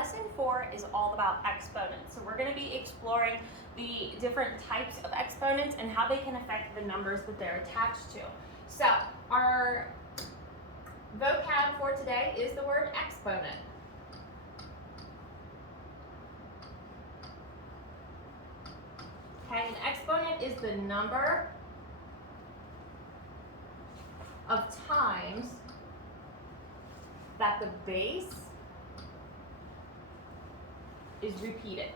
Lesson 4 is all about exponents. So we're going to be exploring the different types of exponents and how they can affect the numbers that they're attached to. So our vocab for today is the word exponent. Okay, an exponent is the number of times that the base is repeated.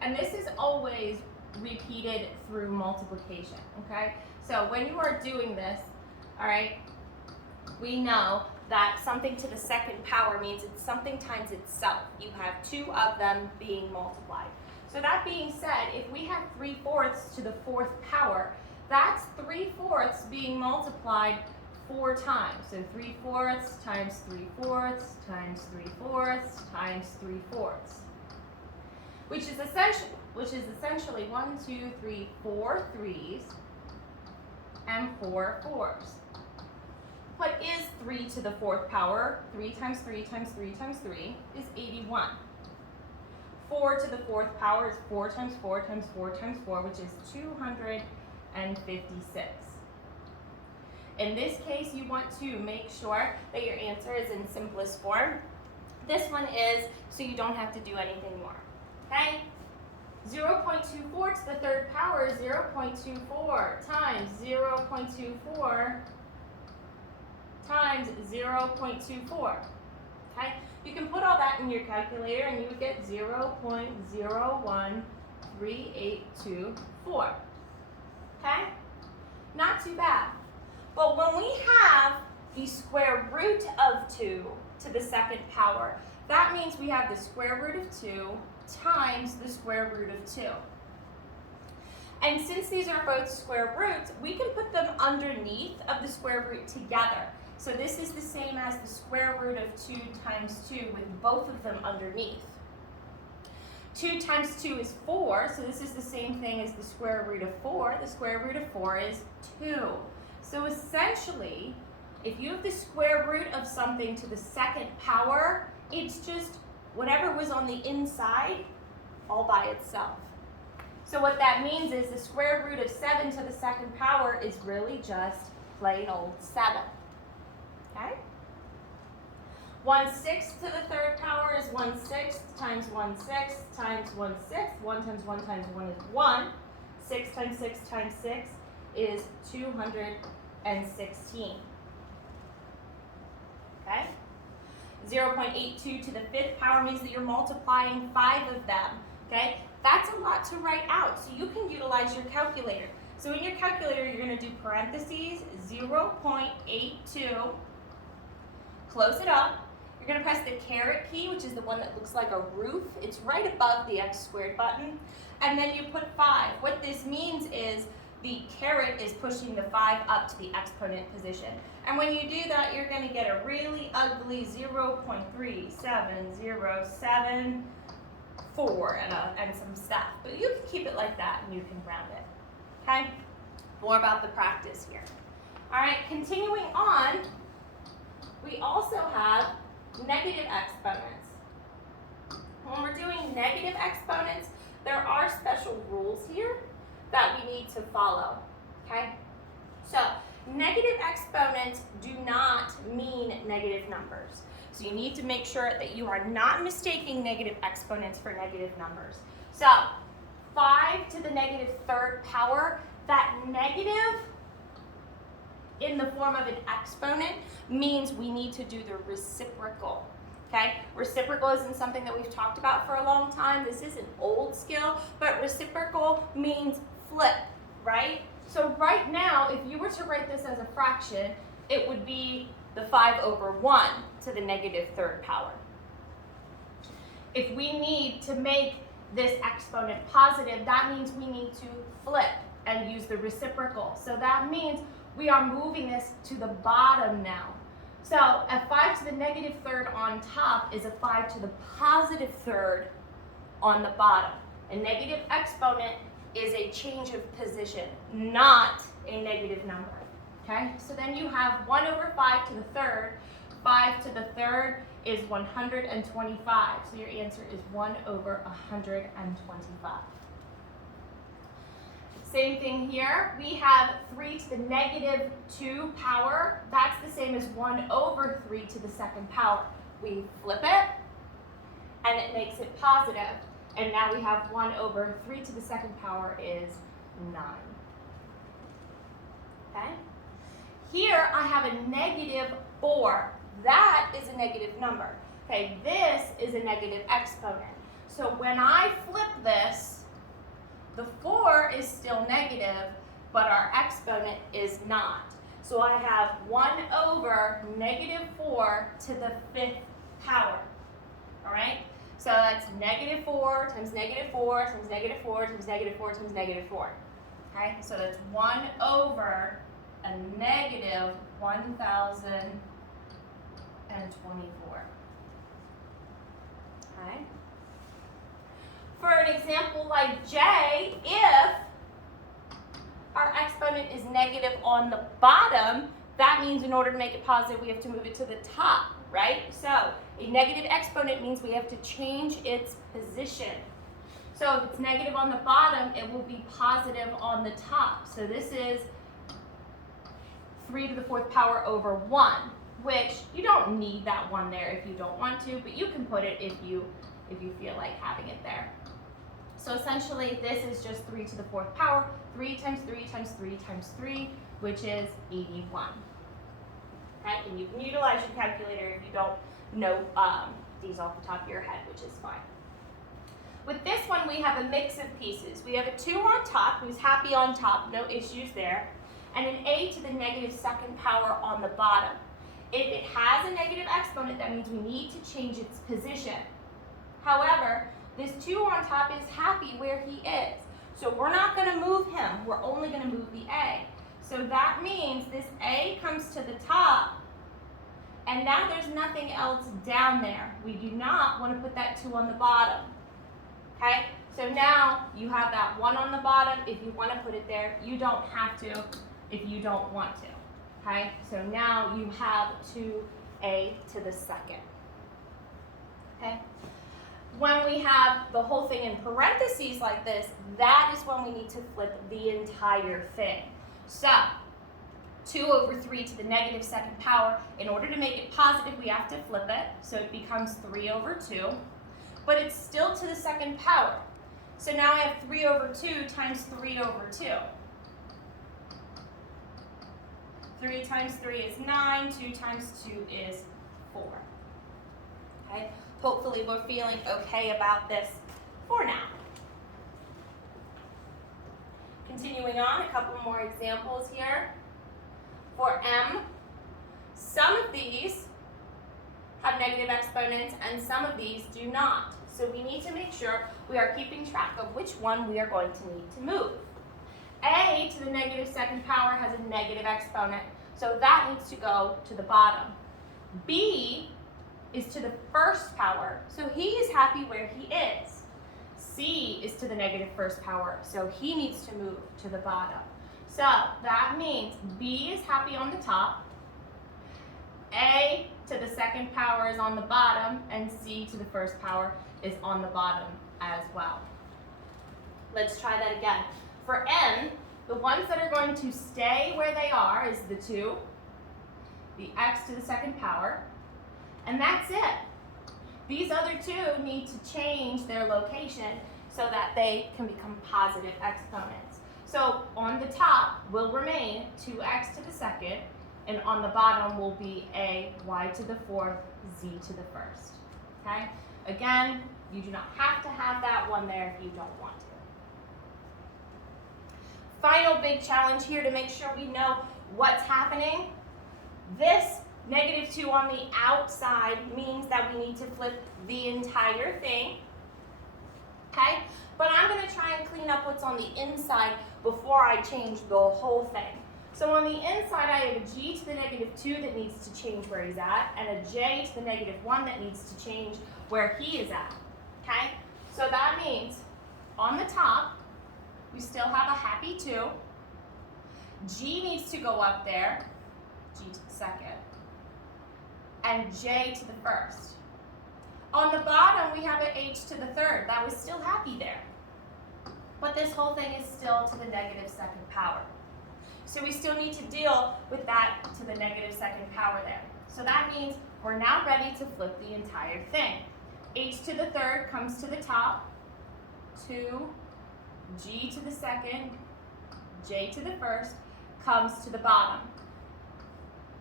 And this is always repeated through multiplication, okay? So when you are doing this, all right, we know that something to the second power means it's something times itself. You have two of them being multiplied. So that being said, if we have 3/4 to the 4th power, that's 3/4 being multiplied 4 times. So 3/4 times 3/4 times 3/4 times 3/4, which is essentially 1, 2, 3, 4 3s and 4 4s. What is 3 to the 4th power? 3 times 3 times 3 times 3 is 81. 4 to the 4th power is 4 times 4 times 4 times 4, which is 256. In this case, you want to make sure that your answer is in simplest form. This one is so you don't have to do anything more. Okay? 0.24 to the 3rd power is 0.24 times 0.24 times 0.24. Okay? You can put all that in your calculator and you would get 0.01384. Okay? Not too bad. But when we have the square root of 2 to the 2nd power, that means we have the square root of 2 times the square root of 2. And since these are both square roots, we can put them underneath of the square root together. So this is the same as the square root of 2 times 2 with both of them underneath. 2 times 2 is 4, so this is the same thing as the square root of 4. The square root of 4 is 2. So essentially, if you have the square root of something to the 2nd power, it's just whatever was on the inside all by itself. So what that means is the square root of 7 to the 2nd power is really just plain old 7. Okay? 1/6 to the 3rd power is 1/6 times 1/6 times 1/6. 1 times 1 times 1 is 1. 6 times 6 times 6 is 216. Okay? 0.82 to the 5th power means that you're multiplying 5 of them. Okay? That's a lot to write out, so you can utilize your calculator. So in your calculator, you're going to do parentheses 0.82. Close it up. You're going to press the caret key, which is the one that looks like a roof. It's right above the x squared button. And then you put 5. What this means is the caret is pushing the 5 up to the exponent position. And when you do that, you're going to get a really ugly 0.37074 and some stuff. But you can keep it like that and you can round it. Okay? More about the practice here. All right, continuing on. We also have negative exponents. When we're doing negative exponents, there are special rules here that we need to follow, okay? So, negative exponents do not mean negative numbers. So you need to make sure that you are not mistaking negative exponents for negative numbers. So, 5 to the negative 3rd power, that negative in the form of an exponent means we need to do the reciprocal, okay? Reciprocal isn't something that we've talked about for a long time. This is an old skill, but reciprocal means flip, right? So right now, if you were to write this as a fraction, it would be the 5/1 to the negative 3rd power. If we need to make this exponent positive, that means we need to flip and use the reciprocal. So that means we are moving this to the bottom now. So a 5 to the negative 3rd on top is a 5 to the positive 3rd on the bottom. A negative exponent is a change of position, not a negative number. Okay? So then you have 1/5 to the 3rd. 5 to the third is 125. So your answer is 1 over 125. Same thing here. We have 3 to the negative 2 power. That's the same as 1 over 3 to the second power. We flip it, and it makes it positive. And now we have 1 over 3 to the second power is 9. Okay? Here I have a negative 4. That is a negative number. Okay, this is a negative exponent. So when I flip this, the 4 is still negative, but our exponent is not. So I have 1 over negative 4 to the 5th power. All right? So that's negative 4 times negative 4 times negative 4 times negative 4 times negative 4. Okay? So that's 1 over a negative 1,024. Okay? For an example like J, if our exponent is negative on the bottom, that means in order to make it positive, we have to move it to the top, right? So a negative exponent means we have to change its position. So if it's negative on the bottom, it will be positive on the top. So this is 3 to the 4th power over 1, which you don't need that 1 there if you don't want to, but you can put it if you feel like having it there. So essentially, this is just 3 to the 4th power, 3 times 3 times 3 times 3, which is 81. Okay? And you can utilize your calculator if you don't know these off the top of your head, which is fine. With this one, we have a mix of pieces. We have a 2 on top, who's happy on top, no issues there, and an a to the negative 2nd power on the bottom. If it has a negative exponent, that means we need to change its position. However, this 2 on top is happy where he is. So we're not going to move him. We're only going to move the a. So that means this a comes to the top, and now there's nothing else down there. We do not want to put that 2 on the bottom. Okay? So now you have that 1 on the bottom. If you want to put it there, you don't have to if you don't want to. Okay? So now you have 2a to the 2nd. Okay? When we have the whole thing in parentheses like this, that is when we need to flip the entire thing. So, 2 over 3 to the negative 2nd power, in order to make it positive, we have to flip it. So it becomes 3 over 2, but it's still to the 2nd power. So now I have 3 over 2 times 3 over 2. 3 times 3 is 9, 2 times 2 is 4. Okay? Hopefully we're feeling okay about this for now. Continuing on, a couple more examples here. For m, some of these have negative exponents and some of these do not. So we need to make sure we are keeping track of which one we are going to need to move. A to the negative 2nd power has a negative exponent, so that needs to go to the bottom. B is to the 1st power, so he is happy where he is. C is to the negative 1st power, so he needs to move to the bottom. So that means B is happy on the top, A to the 2nd power is on the bottom, and C to the 1st power is on the bottom as well. Let's try that again. For n, the ones that are going to stay where they are is the 2, the x to the 2nd power, and that's it. These other 2 need to change their location so that they can become positive exponents. So on the top will remain 2x to the 2nd, and on the bottom will be a y to the 4th, z to the 1st. Okay? Again, you do not have to have that one there if you don't want to. Final big challenge here to make sure we know what's happening. This negative 2 on the outside means that we need to flip the entire thing. Okay? But I'm going to try and clean up what's on the inside before I change the whole thing. So on the inside, I have a g to the negative 2 that needs to change where he's at, and a j to the negative 1 that needs to change where he is at. Okay? So that means on the top, we still have a happy 2. G needs to go up there, g to the 2nd. and j to the first. On the bottom, we have an h to the third. That was still happy there. But this whole thing is still to the negative second power. So we still need to deal with that to the negative second power there. So that means we're now ready to flip the entire thing. H to the third comes to the top, 2, g to the second, j to the first, comes to the bottom.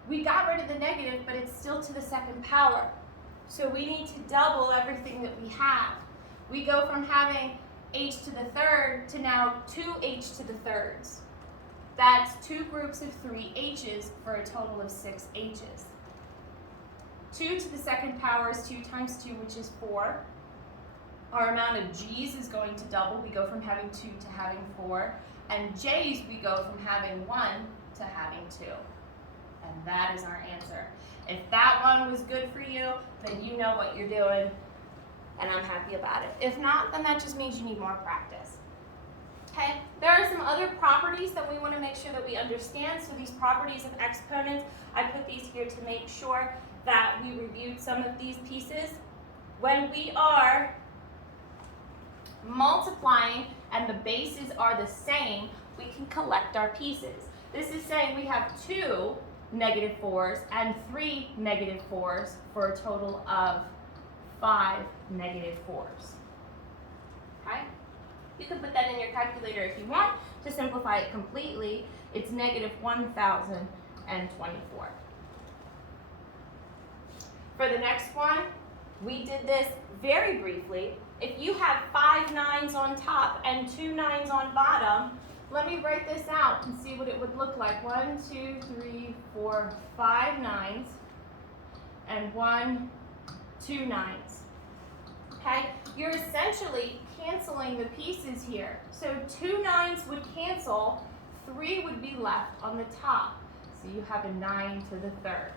We got rid of the negative, but it's still to the second power. So we need to double everything that we have. We go from having h to the third to now 2h to the thirds. That's 2 groups of 3 h's for a total of 6 h's. 2 to the second power is 2 times 2, which is 4. Our amount of g's is going to double. We go from having 2 to having 4. And j's, we go from having 1 to having 2. And that is our answer. If that one was good for you, then you know what you're doing, and I'm happy about it. If not, then that just means you need more practice. Okay, there are some other properties that we want to make sure that we understand. So these properties of exponents, I put these here to make sure that we reviewed some of these pieces. When we are multiplying and the bases are the same, we can collect our pieces. This is saying we have 2 negative 4s and 3 negative 4s for a total of 5 negative 4s. Okay? You can put that in your calculator if you want. To simplify it completely, it's negative 1,024. For the next one, we did this very briefly. If you have 5 9s on top and 2 9s on bottom, let me write this out and see what it would look like. 1, 2, 3, 4, 5 9s and 1, 2 9s. Okay? You're essentially canceling the pieces here. So 2 9s would cancel, 3 would be left on the top. So you have a 9 to the third.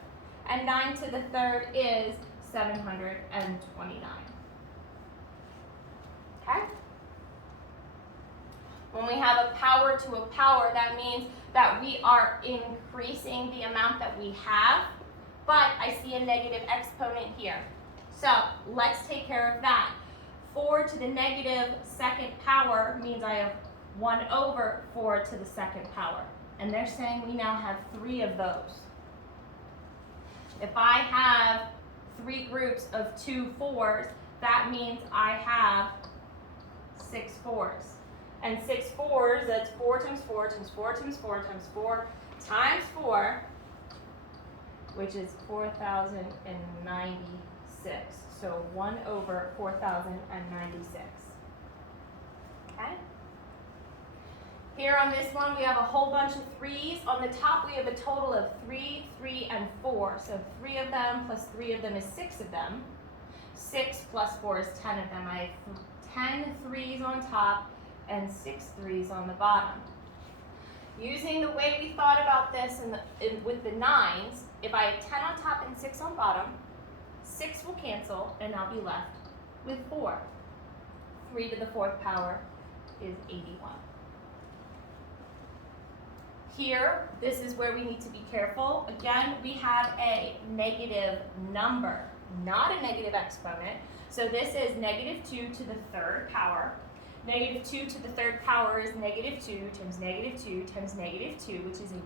And 9 to the third is 729. Okay? When we have a power to a power, that means that we are increasing the amount that we have, but I see a negative exponent here. So let's take care of that. 4 to the negative second power means I have 1 over 4 to the second power. And they're saying we now have 3 of those. If I have 3 groups of 2 4s, that means I have 6 4s. And 6 4s, that's 4 times 4 times 4 times 4 times 4 times 4, which is 4,096. So 1 over 4,096. Okay? Here on this one, we have a whole bunch of 3's. On the top, we have a total of 3, 3, and 4. So 3 of them plus 3 of them is 6 of them. 6 plus 4 is 10 of them. I have 10 3's on top and 6 3's on the bottom. Using the way we thought about this with the 9's, if I have 10 on top and 6 on bottom, 6 will cancel and I'll be left with 4. 3 to the 4th power is 81. Here, this is where we need to be careful. Again, we have a negative number, not a negative exponent. So this is negative 2 to the 3rd power. Negative 2 to the 3rd power is negative 2 times negative 2 times negative 2, which is a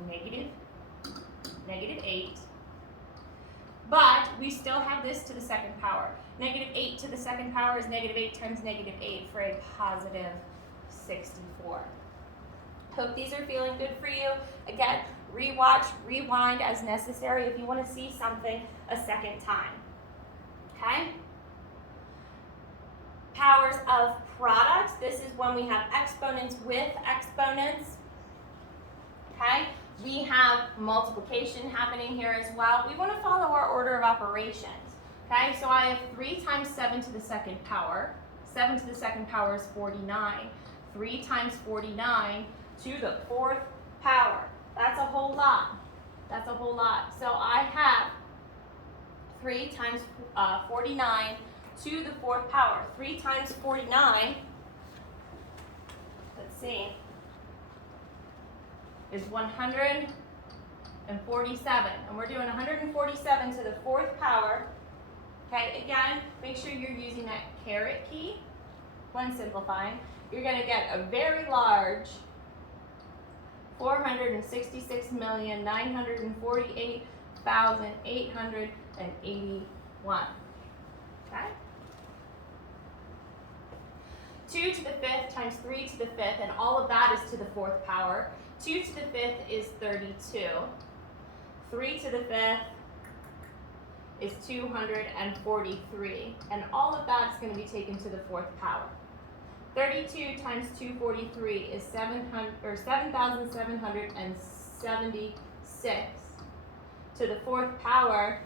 negative 8. But we still have this to the 2nd power. Negative 8 to the 2nd power is negative 8 times negative 8 for a positive 64. Hope these are feeling good for you. Again, rewatch, rewind as necessary if you want to see something a second time. Okay? Powers of products. This is when we have exponents with exponents. Okay? We have multiplication happening here as well. We want to follow our order of operations. Okay? So I have 3 times 7 to the 2nd power. 7 to the 2nd power is 49. 3 times 49 to the 4th power. That's a whole lot. That's a whole lot. So I have 3 times 49 to the 4th power. 3 times 49, let's see, is 128. And we're doing 147 to the 4th power. Okay, again, make sure you're using that caret key when simplifying. You're going to get a very large 466,948,881. Okay? 2 to the 5th times 3 to the 5th, and all of that is to the 4th power. 2 to the 5th is 32. 3 to the 5th is 243, and all of that is going to be taken to the 4th power. 32 times 243 is 7,776. To the 4th power,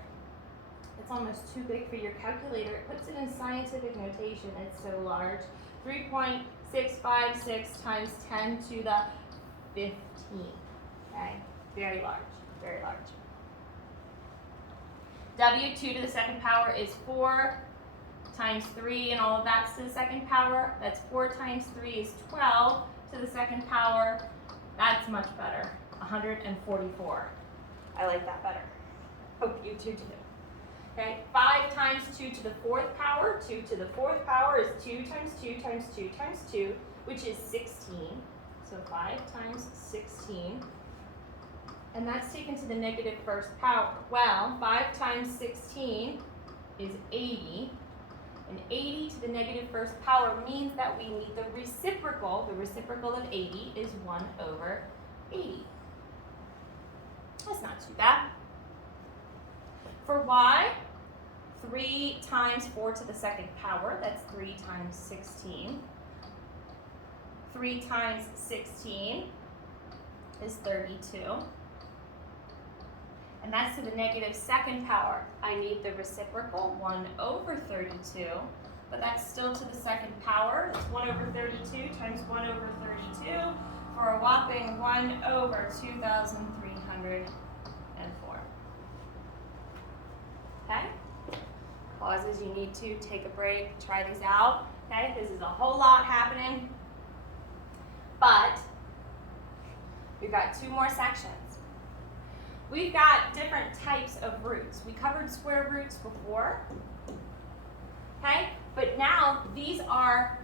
it's almost too big for your calculator. It puts it in scientific notation. It's so large. 3.656 times 10 to the 15. Okay, very large, very large. W2 to the 2nd power is 4 times 3, and all of that's to the 2nd power. That's 4 times 3 is 12 to the 2nd power. That's much better, 144. I like that better. Hope you do too. Okay, 5 times 2 to the 4th power. 2 to the 4th power is 2 times 2 times 2 times 2, which is 16. So 5 times 16. And that's taken to the negative 1st power. Well, 5 times 16 is 80. And 80 to the negative 1st power means that we need the reciprocal. The reciprocal of 80 is 1 over 80. That's not too bad. For y, 3 times 4 to the 2nd power, that's 3 times 16. 3 times 16 is 32. And that's to the negative 2nd power. I need the reciprocal, 1 over 32, but that's still to the 2nd power. That's 1 over 32 times 1 over 32 for a whopping 1 over 2,304. Okay? Pauses, you need to take a break, try these out. Okay, this is a whole lot happening, but we've got 2 more sections. We've got different types of roots. We covered square roots before, okay? But now these are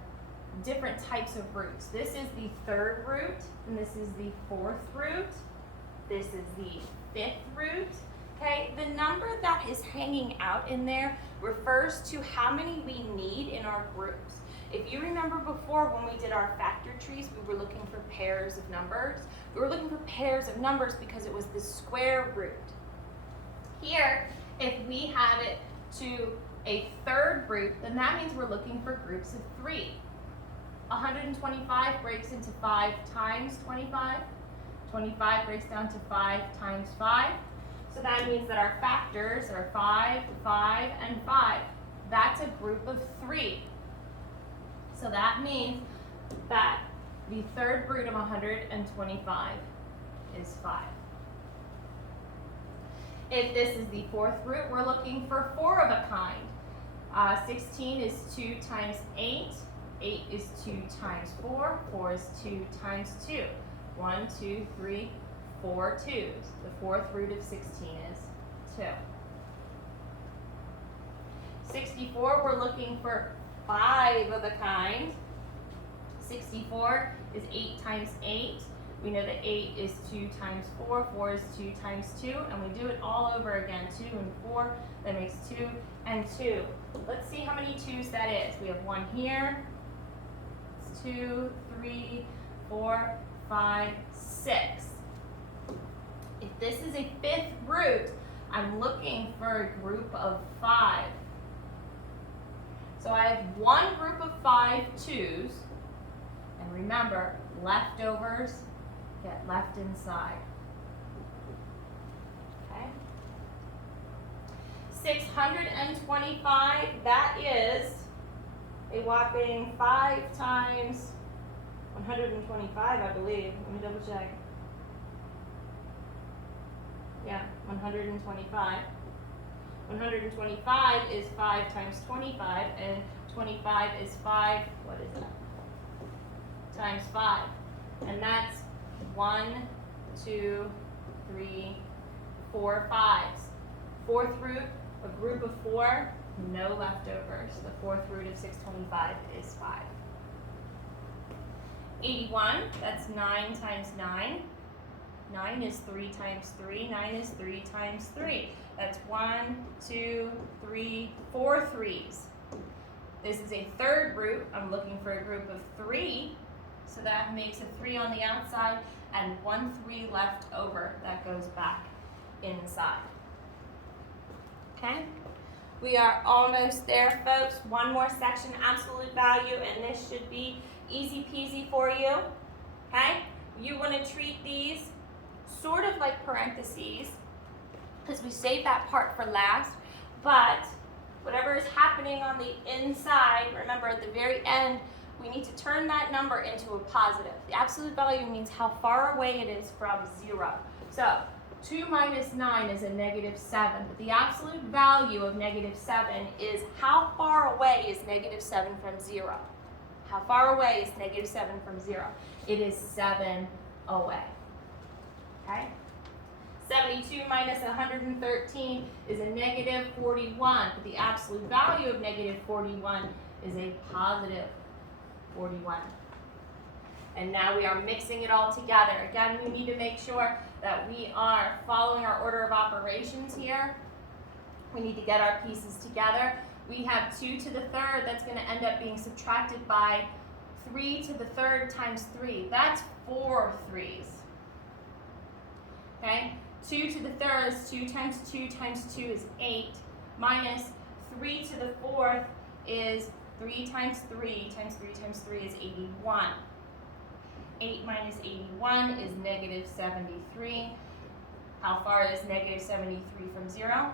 different types of roots. This is the 3rd root, and this is the 4th root. This is the 5th root, okay? The number that is hanging out in there refers to how many we need in our groups. If you remember before when we did our factor trees, we were looking for pairs of numbers. We were looking for pairs of numbers because it was the square root. Here, if we have it to a 3rd root, then that means we're looking for groups of 3. 125 breaks into 5 times 25. 25 breaks down to 5 times 5. So that means that our factors are 5, 5, and 5. That's a group of 3. So that means that the 3rd root of 125 is 5. If this is the 4th root, we're looking for 4 of a kind. 16 is 2 times 8. 8 is 2 times 4. 4 is 2 times 2. 1, 2, 3, 4 2s. The 4th root of 16 is 2. 64, we're looking for 5 of a kind. 64 is 8 times 8. We know that 8 is 2 times 4. 4 is 2 times 2. And we do it all over again. 2 and 4. That makes 2 and 2. Let's see how many 2's that is. We have 1 here. It's 2, 3, 4, 5, 6. If this is a 5th root, I'm looking for a group of 5. So I have one group of 5 2's, and remember, leftovers get left inside. Okay? 625, that is a whopping 5 times 125, I believe. Let me double check. Yeah, 125. 125 is 5 times 25, and 25 is 5, what is that? Times 5. And that's 1, 2, 3, 4 5s. Fourth root, a group of 4, no leftovers. The fourth root of 625 is 5. 81, that's 9 times 9. 9 is 3 times 3. 9 is 3 times 3. That's 1, 2, 3, 4 3s. This is a third root. I'm looking for a group of 3. So that makes a 3 on the outside and 1 3 left over. That goes back inside. Okay? We are almost there, folks. One more section, absolute value, and this should be easy peasy for you. Okay? You want to treat these sort of like parentheses because we saved that part for last, but whatever is happening on the inside, remember at the very end, we need to turn that number into a positive. The absolute value means how far away it is from 0. So 2 minus 9 is a -7, but the absolute value of -7 is how far away is -7 from 0? How far away is -7 from 0? It is 7 away. Okay? 72 minus 113 is a -41, but the absolute value of -41 is a positive 41. And now we are mixing it all together. Again, we need to make sure that we are following our order of operations here. We need to get our pieces together. We have 2 to the third. That's going to end up being subtracted by 3 to the third times 3. That's 4 3s. Okay? 2 to the third is 2 times 2 times 2 is 8. Minus 3 to the fourth is 3 times 3 times 3 times 3 is 81. 8 minus 81 is -73. How far is -73 from 0?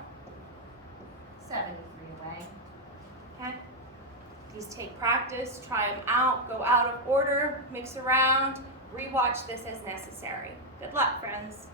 73 away. Okay? These take practice, try them out, go out of order, mix around, rewatch this as necessary. Good luck, friends.